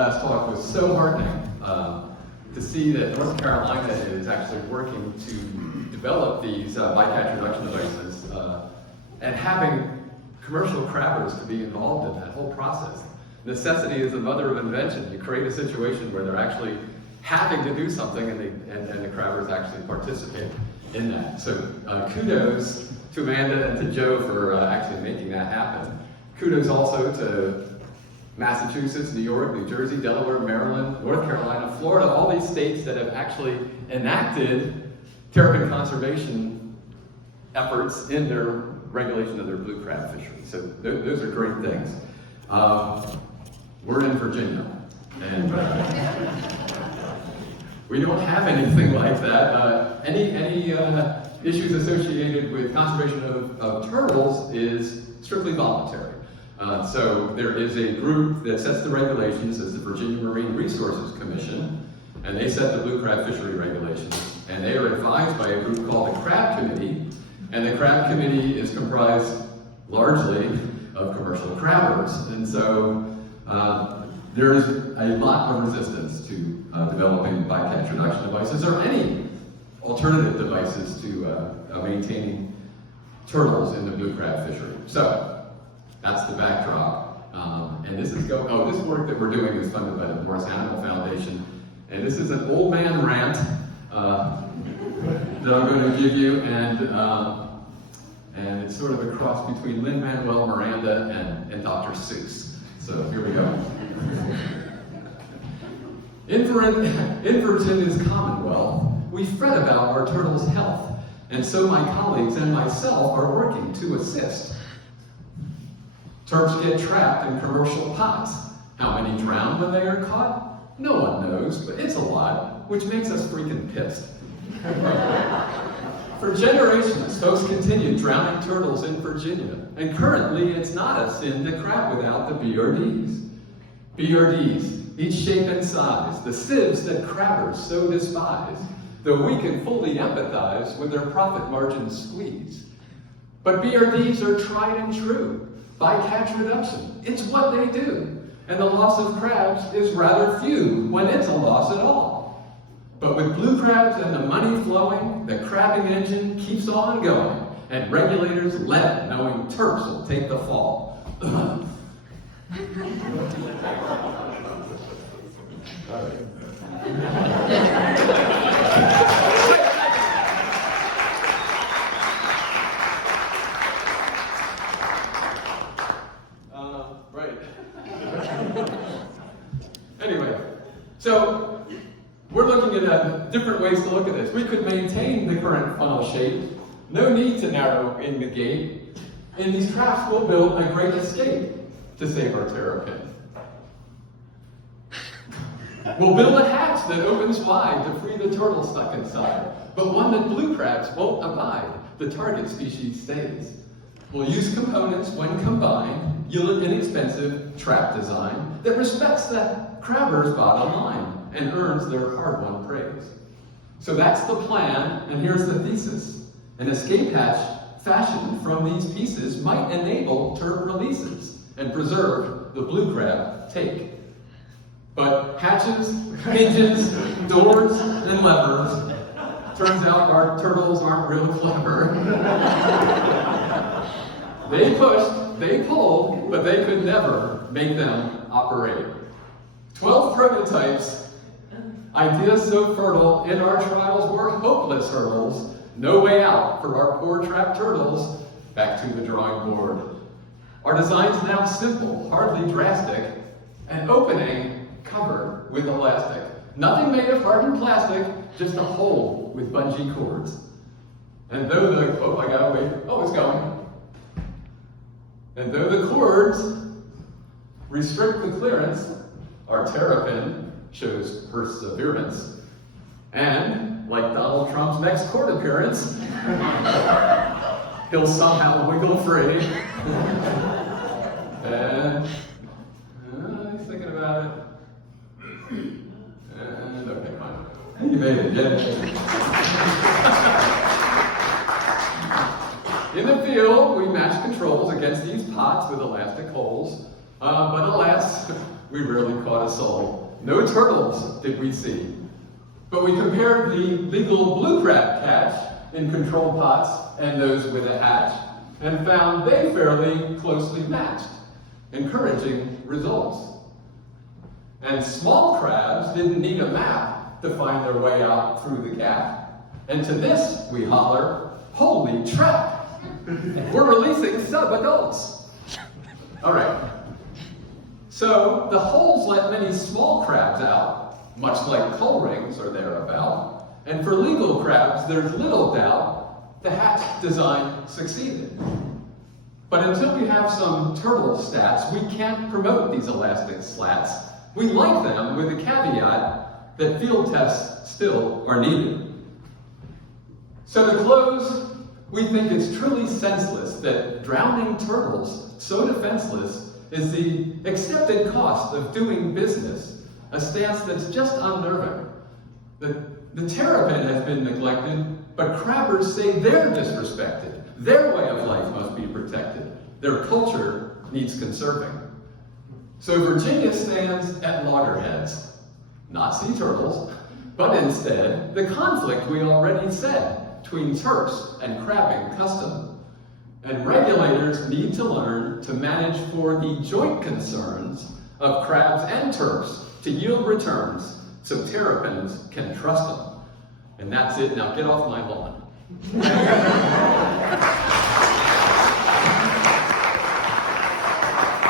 last talk was so heartening to see that North Carolina is actually working to develop these bycatch reduction devices and having commercial crabbers to be involved in that whole process. Necessity is the mother of invention. You create a situation where they're actually having to do something and the crabbers actually participate in that. So kudos to Amanda and to Joe for actually making that happen. Kudos also to Massachusetts, New York, New Jersey, Delaware, Maryland, North Carolina, Florida, all these states that have actually enacted terrapin conservation efforts in their regulation of their blue crab fishery. So those are great things. We're in Virginia, and we don't have anything like that. Any issues associated with conservation of turtles is strictly voluntary. So there is a group that sets the regulations, as the Virginia Marine Resources Commission, and they set the blue crab fishery regulations, and they are advised by a group called the Crab Committee, and the Crab Committee is comprised largely of commercial crabbers, and so there is a lot of resistance to developing bycatch reduction devices or any alternative devices to maintaining turtles in the blue crab fishery. So that's the backdrop. And this is this work that we're doing is funded by the Morris Animal Foundation. And this is an old man rant that I'm going to give you, and it's sort of a cross between Lin-Manuel Miranda and Dr. Seuss. So here we go. In Virginia's Commonwealth, we fret about our turtles' health, and so my colleagues and myself are working to assist. Terps get trapped in commercial pots. How many drown when they are caught? No one knows, but it's a lot, which makes us freaking pissed. For generations, folks continued drowning turtles in Virginia, and currently it's not a sin to crab without the BRDs. BRDs, each shape and size, the sieves that crabbers so despise, though we can fully empathize with their profit margins squeeze. But BRDs are tried and true. Bycatch reduction, it's what they do. And the loss of crabs is rather few when it's a loss at all. But with blue crabs and the money flowing, the crabbing engine keeps on going, and regulators let it, knowing terps will take the fall. Anyway, so we're looking at different ways to look at this. We could maintain the current funnel shape. No need to narrow in the gate. And these traps will build a great escape to save our terrapin. We'll build a hatch that opens wide to free the turtle stuck inside, but one that blue crabs won't abide. The target species stays. We'll use components when combined, yield an inexpensive trap design that respects the crabber's bottom line and earns their hard-won praise. So that's the plan, and here's the thesis. An escape hatch fashioned from these pieces might enable terp releases and preserve the blue crab take. But hatches, hinges, doors, and levers, turns out our turtles aren't real clever. They pushed, they pulled, but they could never make them operate. 12 prototypes, ideas so fertile, in our trials were hopeless hurdles. No way out for our poor trapped turtles. Back to the drawing board. Our design's now simple, hardly drastic, an opening covered with elastic. Nothing made of hardened plastic, just a hole with bungee cords. And though it's going. And though the cords restrict the clearance, our terrapin shows perseverance. And, like Donald Trump's next court appearance, he'll somehow wiggle free. And he's thinking about it. And okay, fine. You made it, In the field, we match controls against these pots with elastic holes. But alas, we rarely caught a soul. No turtles did we see. But we compared the legal blue crab catch in controlled pots and those with a hatch, and found they fairly closely matched, encouraging results. And small crabs didn't need a map to find their way out through the gap. And to this we holler, holy trap! We're releasing sub-adults. All right. So the holes let many small crabs out, much like coal rings or thereabout. And for legal crabs, there's little doubt the hatch design succeeded. But until we have some turtle stats, we can't promote these elastic slats. We like them with the caveat that field tests still are needed. So to close, we think it's truly senseless that drowning turtles, so defenseless, is the accepted cost of doing business, a stance that's just unnerving. The terrapin has been neglected, but crabbers say they're disrespected. Their way of life must be protected. Their culture needs conserving. So Virginia stands at loggerheads, not sea turtles, but instead the conflict we already said between turfs and crabbing custom. And regulators need to learn to manage for the joint concerns of crabs and turfs to yield returns so terrapins can trust them. And that's it. Now get off my lawn.